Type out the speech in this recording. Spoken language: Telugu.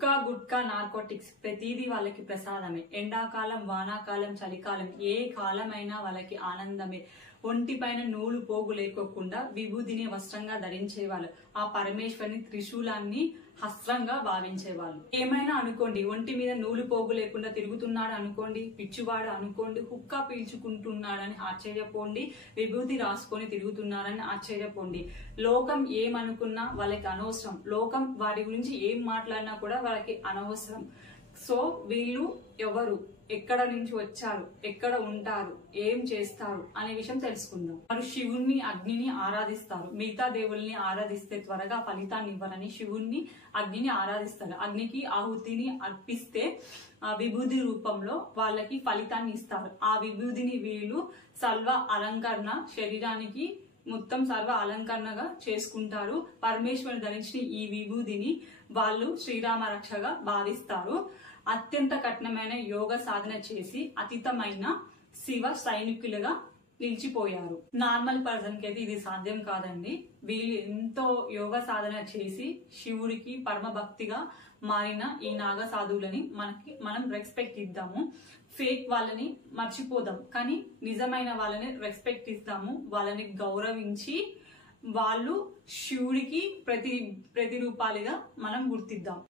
హుక్కా గుట్కా నార్కోటిక్స్ ప్రతిదీ వాళ్ళకి ప్రసాదమే. ఎండాకాలం, వానాకాలం, చలికాలం ఏ కాలమైనా వాళ్ళకి ఆనందమే. ఒంటి పైన నూలు పోగు లేకోకుండా విభూదిని వస్త్రంగా ధరించేవాళ్ళు. ఆ పరమేశ్వరిని త్రిశూలాన్ని హస్త్రంగా భావించేవాళ్ళు. ఏమైనా అనుకోండి, ఒంటి మీద నూలు పోగు లేకుండా తిరుగుతున్నాడు అనుకోండి, పిచ్చివాడు అనుకోండి, హుక్కా పీల్చుకుంటున్నాడని ఆశ్చర్యపోండి, విభూతి రాసుకొని తిరుగుతున్నారని ఆశ్చర్యపోండి. లోకం ఏమనుకున్నా వాళ్ళకి అనవసరం. లోకం వారి గురించి ఏం మాట్లాడినా కూడా వాళ్ళకి అనవసరం. సో వీళ్ళు ఎవరు, ఎక్కడ నుంచి వచ్చారు, ఎక్కడ ఉంటారు, ఏం చేస్తారు అనే విషయం తెలుసుకుందాం. వారు శివుణ్ణి, అగ్నిని ఆరాధిస్తారు. మిగతా దేవుల్ని ఆరాధిస్తే త్వరగా ఫలితాన్ని ఇవ్వరని శివుణ్ణి, అగ్నిని ఆరాధిస్తారు. అగ్నికి ఆహుతిని అర్పిస్తే విభూది రూపంలో వాళ్ళకి ఫలితాన్ని ఇస్తారు. ఆ విభూదిని వీళ్ళు సర్వ అలంకరణ, శరీరానికి మొత్తం సర్వ అలంకరణగా చేసుకుంటారు. పరమేశ్వరుని ధరించిన ఈ విభూదిని వాళ్ళు శ్రీరామ రక్షగా భావిస్తారు. అత్యంత కఠినమైన యోగ సాధన చేసి అతీతమైన శివ సైనికులుగా నిలిచిపోయారు. నార్మల్ పర్సన్ కి అయితే ఇది సాధ్యం కాదండి. వీళ్ళు ఎంతో యోగ సాధన చేసి శివుడికి పరమ భక్తిగా మారిన ఈ నాగ సాధువులని మనం రెస్పెక్ట్ ఇద్దాము. ఫేక్ వాళ్ళని మర్చిపోదాం, కానీ నిజమైన వాళ్ళని రెస్పెక్ట్ ఇస్తాము. వాళ్ళని గౌరవించి వాళ్ళు శివుడికి ప్రతిరూపాలుగా మనం గుర్తిద్దాం.